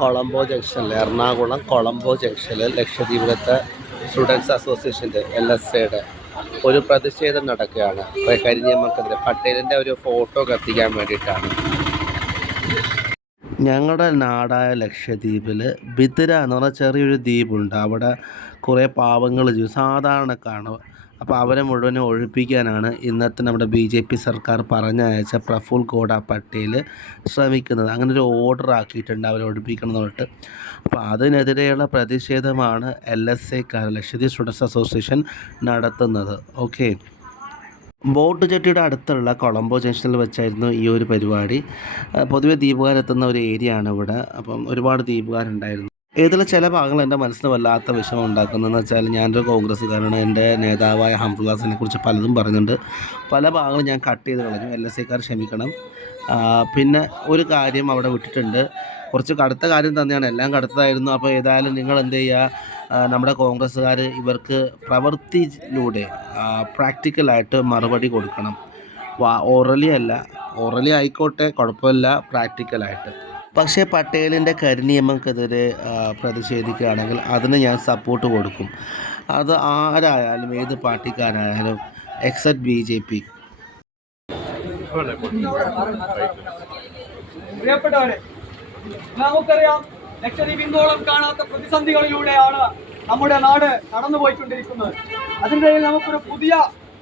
കൊളംബോ ജംഗ്ഷനിൽ എറണാകുളം കൊളംബോ ജംഗ്ഷനിൽ ലക്ഷദ്വീപിലത്തെ സ്റ്റുഡൻസ് അസോസിയേഷൻ്റെ LSAയുടെ ഒരു പ്രതിഷേധം നടക്കുകയാണ്. കരിനിയമങ്ങൾക്കെതിരെ പട്ടേലിൻ്റെ ഒരു ഫോട്ടോ കത്തിക്കാൻ വേണ്ടിയിട്ടാണ്. ഞങ്ങളുടെ നാടായ ലക്ഷദ്വീപിൽ ബിദ്ര എന്ന് പറഞ്ഞാൽ ചെറിയൊരു ദ്വീപുണ്ട്. അവിടെ കുറേ പാവങ്ങൾ സാധാരണക്കാണ്. അപ്പോൾ അവരെ മുഴുവനും ഒഴിപ്പിക്കാനാണ് ഇന്നത്തെ നമ്മുടെ BJP സർക്കാർ പറഞ്ഞയച്ച പ്രഫുൽ ഗോഡ പട്ടേൽ ശ്രമിക്കുന്നത്. അങ്ങനെ ഒരു ഓർഡർ ആക്കിയിട്ടുണ്ട് അവരെ ഒഴിപ്പിക്കണം എന്ന് പറഞ്ഞിട്ട്. അപ്പോൾ അതിനെതിരെയുള്ള പ്രതിഷേധമാണ് LSAക്കാർ ലക്ഷദ്വീപ് സ്റ്റുഡൻസ് അസോസിയേഷൻ നടത്തുന്നത്. ഓക്കെ, ബോട്ട് ജെട്ടിയുടെ അടുത്തുള്ള കൊളംബോ ജംഗ്ഷനിൽ വെച്ചായിരുന്നു ഈ ഒരു പരിപാടി. പൊതുവെ ദ്വീപുകാരെത്തുന്ന ഒരു ഏരിയ ആണ് ഇവിടെ. അപ്പം ഒരുപാട് ദ്വീപുകാരുണ്ടായിരുന്നു. ഇതിൽ ചില ഭാഗങ്ങൾ എൻ്റെ മനസ്സിന് വല്ലാത്ത വിഷമം ഉണ്ടാക്കുന്നതെന്ന് വെച്ചാൽ ഞാനൊരു കോൺഗ്രസ്സുകാരനാണ്. എൻ്റെ നേതാവായ ഹംഫുല്ലാസിനെ കുറിച്ച് പലതും പറയുന്നുണ്ട്. പല ഭാഗങ്ങളും ഞാൻ കട്ട് ചെയ്ത് കളഞ്ഞു. LSAക്കാർ ക്ഷമിക്കണം. പിന്നെ ഒരു കാര്യം അവിടെ വിട്ടിട്ടുണ്ട്. കുറച്ച് കടുത്ത കാര്യം തന്നെയാണ്, എല്ലാം കടുത്തതായിരുന്നു. അപ്പോൾ ഏതായാലും നിങ്ങൾ എന്ത് ചെയ്യുക, നമ്മുടെ കോൺഗ്രസ്സുകാർ ഇവർക്ക് പ്രവൃത്തിയിലൂടെ പ്രാക്ടിക്കലായിട്ട് മറുപടി കൊടുക്കണം. ഓറലി അല്ല, ഓറലി ആയിക്കോട്ടെ കുഴപ്പമില്ല, പ്രാക്ടിക്കലായിട്ട്. പക്ഷേ പട്ടേലിൻ്റെ കരിനിയമങ്ങൾക്കെതിരെ പ്രതിഷേധിക്കുകയാണെങ്കിൽ അതിന് ഞാൻ സപ്പോർട്ട് കൊടുക്കും. അത് ആരായാലും ഏത് പാർട്ടിക്കാരായാലും എക്സെപ്റ്റ് BJP. പ്രിയപ്പെട്ടവരെ, നമുക്കറിയാം ലക്ഷദ്വീപ് ഇന്നോളം കാണാത്ത പ്രതിസന്ധികളിലൂടെയാണ് നമ്മുടെ നാട് കടന്നുപോയിക്കൊണ്ടിരിക്കുന്നത്. അതിനിടയിൽ നമുക്കൊരു പുതിയ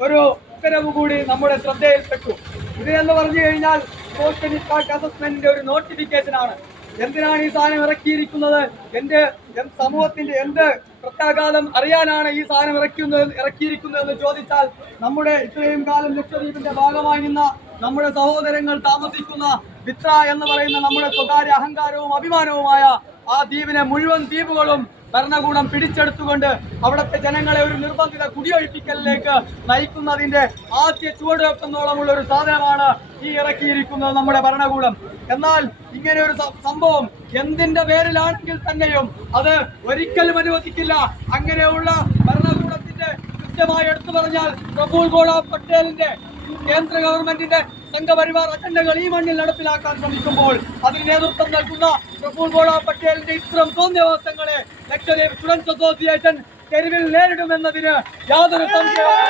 ഒരു ഉത്തരവ് കൂടി നമ്മുടെ ശ്രദ്ധയിൽപ്പെട്ടു. ഇത് എന്ന് പറഞ്ഞു കഴിഞ്ഞാൽ സോഷ്യൽ ഇമ്പാക്ട് അസസ്മെന്റിന്റെ ഒരു നോട്ടിഫിക്കേഷനാണ്. എന്തിനാണ് ഈ സാധനം ഇറക്കിയിരിക്കുന്നത്, സമൂഹത്തിന്റെ എന്ത് പ്രത്യാഘാതം അറിയാനാണ് ഈ സാധനം ഇറക്കിയിരിക്കുന്നത് എന്ന് ചോദിച്ചാൽ, നമ്മുടെ ഇത്രയും കാലം ലക്ഷദ്വീപിന്റെ ഭാഗമായി നിന്ന നമ്മുടെ സഹോദരങ്ങൾ താമസിക്കുന്ന ബിത്ര എന്ന് പറയുന്ന നമ്മുടെ സ്വകാര്യ അഹങ്കാരവും അഭിമാനവുമായ ആ ദ്വീപിനെ മുഴുവൻ ദ്വീപുകളും ഭരണകൂടം പിടിച്ചെടുത്തുകൊണ്ട് അവിടുത്തെ ജനങ്ങളെ ഒരു നിർബന്ധിത കുടിയൊഴിപ്പിക്കലിലേക്ക് നയിക്കുന്നതിന്റെ ആദ്യ ചുവടുവെക്കുന്നോളമുള്ള ഒരു സാധനമാണ് ഈ ഇറക്കിയിരിക്കുന്നത് നമ്മുടെ ഭരണകൂടം. എന്നാൽ ഇങ്ങനെ ഒരു സംഭവം എന്തിന്റെ പേരിലാണെങ്കിൽ തന്നെയും അത് ഒരിക്കലും അനുവദിക്കില്ല. അങ്ങനെയുള്ള ഭരണകൂടത്തിന്റെ കൃത്യമായി എടുത്തു പറഞ്ഞാൽ പ്രഫുൽ ഗോഡ പട്ടേലിന്റെ കേന്ദ്ര ഗവൺമെന്റിന്റെ സംഘപരിവാർ അജണ്ടകൾ ഈ മണ്ണിൽ നടപ്പിലാക്കാൻ ശ്രമിക്കുമ്പോൾ അതിന് നേതൃത്വം നൽകുന്ന പ്രഫുൽ ഗോഡ പട്ടേലിന്റെ ഇത്തരം തോന്നിയവാസങ്ങളെ ലക്ഷദ്വീപ് സ്റ്റുഡൻസ് അസോസിയേഷൻ തെരുവിൽ നേരിടുമെന്നതിന് യാതൊരു സംശയവും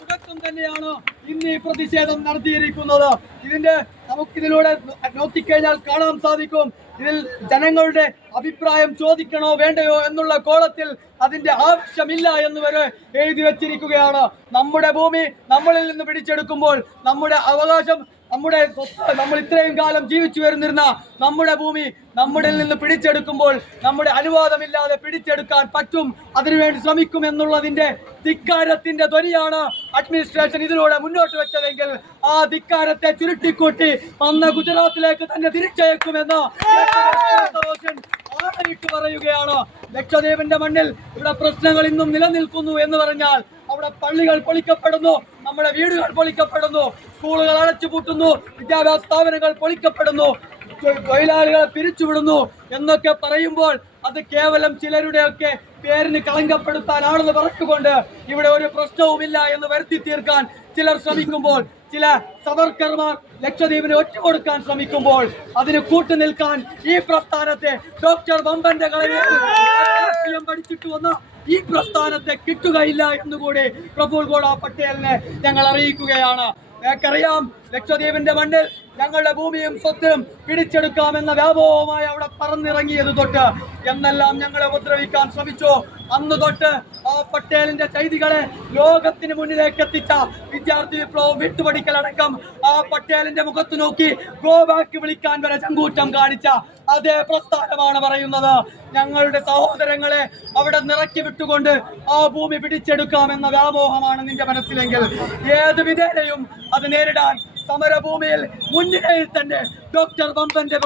തുടക്കം തന്നെയാണ് ഇന്ന് ഈ പ്രതിഷേധം നടത്തിയിരിക്കുന്നത്. നമുക്കിതിലൂടെ നോക്കിക്കഴിഞ്ഞാൽ കാണാൻ സാധിക്കും, ഇതിൽ ജനങ്ങളുടെ അഭിപ്രായം ചോദിക്കണോ വേണ്ടയോ എന്നുള്ള കോളത്തിൽ അതിന്റെ ആവശ്യമില്ല എന്ന് വരെ എഴുതി വെച്ചിരിക്കുകയാണ്. നമ്മുടെ ഭൂമി നമ്മളിൽ നിന്ന് പിടിച്ചെടുക്കുമ്പോൾ, നമ്മുടെ അവകാശം, നമ്മുടെ സ്വത്ത്, നമ്മൾ ഇത്രയും കാലം ജീവിച്ചു വരുന്നിരുന്ന നമ്മുടെ ഭൂമി നമ്മളിൽ നിന്ന് പിടിച്ചെടുക്കുമ്പോൾ നമ്മുടെ അനുവാദമില്ലാതെ പിടിച്ചെടുക്കാൻ പറ്റും, അതിനുവേണ്ടി ശ്രമിക്കും എന്നുള്ളതിന്റെ ധിക്കാരത്തിന്റെ ധ്വനിയാണ് അഡ്മിനിസ്ട്രേഷൻ ഇതിലൂടെ മുന്നോട്ട് വെച്ചതെങ്കിൽ ആ ധിക്കാരത്തെ ചുരുട്ടിക്കൂട്ടി അന്ന് ഗുജറാത്തിലേക്ക് തന്നെ തിരിച്ചയക്കുമെന്ന് ആണയിട്ട് പറയുകയാണ്. ലക്ഷദ്വീപിന്റെ മണ്ണിൽ ഇവിടെ പ്രശ്നങ്ങൾ ഇന്നും നിലനിൽക്കുന്നു എന്ന് പറഞ്ഞാൽ അവിടെ പള്ളികൾ പൊളിക്കപ്പെടുന്നു, നമ്മുടെ വീടുകൾ പൊളിക്കപ്പെടുന്നു, സ്കൂളുകൾ അടച്ചുപൂട്ടുന്നു, വിദ്യാഭ്യാസ സ്ഥാപനങ്ങൾ പൊളിക്കപ്പെടുന്നു, തൊഴിലാളികളെ പിരിച്ചുവിടുന്നു എന്നൊക്കെ പറയുമ്പോൾ അത് കേവലം ചിലരുടെയൊക്കെ പേരിന് കളങ്കപ്പെടുത്താനാണെന്ന് പറഞ്ഞുകൊണ്ട് ഇവിടെ ഒരു പ്രശ്നവുമില്ല എന്ന് വരുത്തി തീർക്കാൻ ചിലർ ശ്രമിക്കുമ്പോൾ, ചില സവർക്കർമാർ ലക്ഷദ്വീപിനെ ഒറ്റുകൊടുക്കാൻ ശ്രമിക്കുമ്പോൾ അതിന് കൂട്ടുനിൽക്കാൻ ഈ പ്രസ്ഥാനത്തെ ഡോക്ടർ ബമ്പന്റെ കളരിയിൽ പഠിച്ചിട്ട് വന്ന ഈ പ്രസ്ഥാനത്തെ കിട്ടുകയില്ല എന്നുകൂടി പ്രഫുൽ ഗോഡ പട്ടേലിനെ ഞങ്ങൾ അറിയിക്കുകയാണ്. ഞങ്ങൾക്കറിയാം, ലക്ഷദ്വീപിന്റെ മണ്ണിൽ ഞങ്ങളുടെ ഭൂമിയും സ്വത്തും പിടിച്ചെടുക്കാമെന്ന വ്യാപകമായി അവിടെ പറന്നിറങ്ങിയത് തൊട്ട് എന്നെല്ലാം ഞങ്ങളെ ഉപദ്രവിക്കാൻ ശ്രമിച്ചു. അന്ന് തൊട്ട് ആ പട്ടേലിന്റെ ചെയ്തികളെ ലോകത്തിന് മുന്നിലേക്ക് എത്തിച്ച വിദ്യാർത്ഥി വിപ്ലവം വിട്ടുപടിക്കലടക്കം ആ പട്ടേലിന്റെ മുഖത്ത് നോക്കി ഗോ ബാക്ക് വിളിക്കാൻ വരെ ചങ്കൂറ്റം കാണിച്ച അതേ പ്രസ്ഥാനമാണ് പറയുന്നത്, ഞങ്ങളുടെ സഹോദരങ്ങളെ അവിടെ നിറക്കി വിട്ടുകൊണ്ട് ആ ഭൂമി പിടിച്ചെടുക്കാമെന്ന വ്യാമോഹമാണ് നിന്റെ മനസ്സിലെങ്കിൽ ഏത് വിധേനയും അത് നേരിടാൻ സമരഭൂമിയിൽ മുൻനിരയിൽ തന്നെ ഡോക്ടർ ബമ്പന്റെ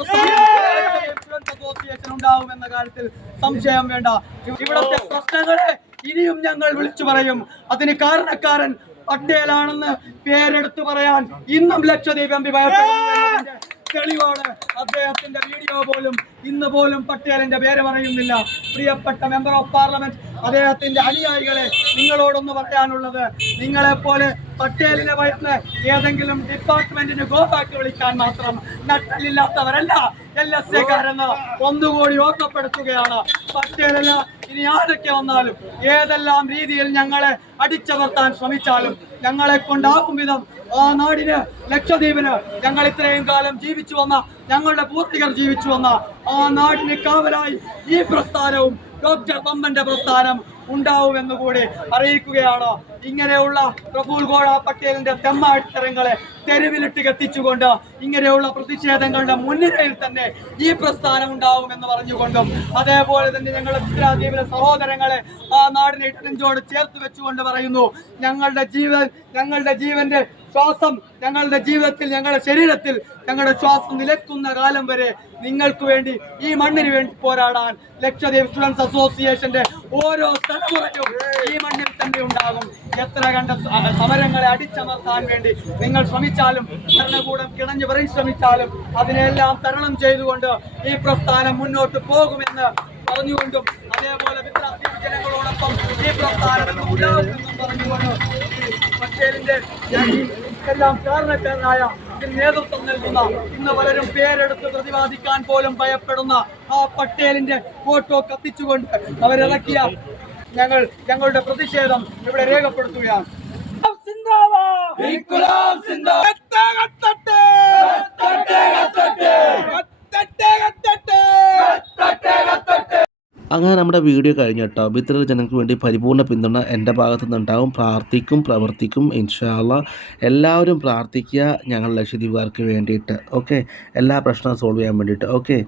അസോസിയേഷൻ ഉണ്ടാവുമെന്ന കാര്യത്തിൽ സംശയം വേണ്ട. ഇവിടുത്തെ പ്രശ്നങ്ങളെ ഇനിയും ഞങ്ങൾ വിളിച്ചു പറയും. അതിന് കാരണക്കാരൻ പട്ടേലാണെന്ന് പേരെടുത്തു പറയാൻ ഇന്നും ലക്ഷദ്വീപ് എംപി ഭയപ്പെടുന്നു. തെളിവാണ് അദ്ദേഹത്തിന്റെ വീഡിയോ പോലും ഇന്ന് പോലും പട്ടേലിന്റെ പേര് പറയുന്നില്ല. പ്രിയപ്പെട്ട മെമ്പർ ഓഫ് പാർലമെന്റ്, അദ്ദേഹത്തിന്റെ അനുയായികളെ നിങ്ങളോടൊന്ന് പറയാനുള്ളത്, നിങ്ങളെപ്പോലെ പട്ടേലിനെ ഭയന്ന് ഏതെങ്കിലും ഡിപ്പാർട്ട്മെന്റിന് ഗോബാക്ക് വിളിക്കാൻ മാത്രം നട്ടലില്ലാത്തവരല്ല LSAക്കാരെന്ന് ഒന്നുകൂടി ഓർമ്മപ്പെടുത്തുകയാണ്. പട്ടേലല്ല, ഇനി ആരൊക്കെ വന്നാലും ഏതെല്ലാം രീതിയിൽ ഞങ്ങളെ അടിച്ചമർത്താൻ ശ്രമിച്ചാലും ഞങ്ങളെ കൊണ്ടാകും വിധം ആ നാടിന്, ലക്ഷദ്വീപിന്, ഞങ്ങൾ ഇത്രയും കാലം ജീവിച്ചു വന്ന, ഞങ്ങളുടെ പൂർവികർ ജീവിച്ചു വന്ന ആ നാടിന് കാവലായി ഈ പ്രസ്ഥാനവും ഡോക്ടർ തമ്മന്റെ പ്രസ്ഥാനം ഉണ്ടാവുമെന്ന് കൂടി അറിയിക്കുകയാണ്. ഇങ്ങനെയുള്ള പ്രഫുൽ ഗോഡ പട്ടേലിന്റെ തെമ്മാടിത്തരങ്ങളെ തെരുവിലിട്ട് കത്തിച്ചുകൊണ്ട് ഇങ്ങനെയുള്ള പ്രതിഷേധങ്ങളുടെ മുൻനിരയിൽ തന്നെ ഈ പ്രസ്ഥാനം ഉണ്ടാവുമെന്ന് പറഞ്ഞുകൊണ്ടും അതേപോലെ തന്നെ ഞങ്ങളുടെ ദ്വീപിലെ സഹോദരങ്ങളെ ആ നാടിനെ ഇടനെഞ്ചോട് ചേർത്ത് വെച്ചുകൊണ്ട് പറയുന്നു, ഞങ്ങളുടെ ജീവന്റെ ശ്വാസം, ഞങ്ങളുടെ ജീവിതത്തിൽ, ഞങ്ങളുടെ ശരീരത്തിൽ ഞങ്ങളുടെ ശ്വാസം നിലക്കുന്ന കാലം വരെ നിങ്ങൾക്ക് വേണ്ടി, ഈ മണ്ണിന് വേണ്ടി പോരാടാൻ ലക്ഷദ്വീപ് സ്റ്റുഡൻസ് അസോസിയേഷന്റെ ഓരോ തലമുറയും ഈ മണ്ണിൽ തന്നെ ഉണ്ടാകും. എത്ര കണ്ട സമരങ്ങളെ അടിച്ചമർത്താൻ വേണ്ടി നിങ്ങൾ ശ്രമിച്ചാലും, ഭരണകൂടം കിണഞ്ഞു പരിശ്രമിച്ചാലും അതിനെല്ലാം തരണം ചെയ്തുകൊണ്ട് ഈ പ്രസ്ഥാനം മുന്നോട്ട് പോകുമെന്ന് പറഞ്ഞുകൊണ്ടും അതേപോലെ ജനങ്ങളോടൊപ്പം ഈ പ്രസ്ഥാനം ഉണ്ടാകുമെന്നും പറഞ്ഞുകൊണ്ട് പട്ടേലിന്റെ എല്ലാം കാരണക്കാരനായ ഇതിന് നേതൃത്വം നൽകുന്ന, ഇന്ന് പലരും പേരെടുത്ത് പ്രതിപാദിക്കാൻ പോലും ഭയപ്പെടുന്ന ആ പട്ടേലിന്റെ ഫോട്ടോ കത്തിച്ചുകൊണ്ട് അവരിറക്കിയ ഞങ്ങളുടെ പ്രതിഷേധം ഇവിടെ രേഖപ്പെടുത്തുകയാണ്. അങ്ങനെ നമ്മുടെ വീഡിയോ കഴിഞ്ഞു കേട്ടോ. ബിത്തര ജനങ്ങൾക്ക് വേണ്ടി പരിപൂർണ്ണ പിന്തുണ എൻ്റെ ഭാഗത്തു നിന്നുണ്ടാവും. പ്രാർത്ഥിക്കും, പ്രവർത്തിക്കും. ഇൻഷാ അല്ലാഹ് എല്ലാവരും പ്രാർത്ഥിക്കുക ഞങ്ങൾ ലക്ഷദ്വീപുകാർക്ക് വേണ്ടിയിട്ട്. ഓക്കെ, എല്ലാ പ്രശ്നവും സോൾവ് ചെയ്യാൻ വേണ്ടിയിട്ട്. ഓക്കെ.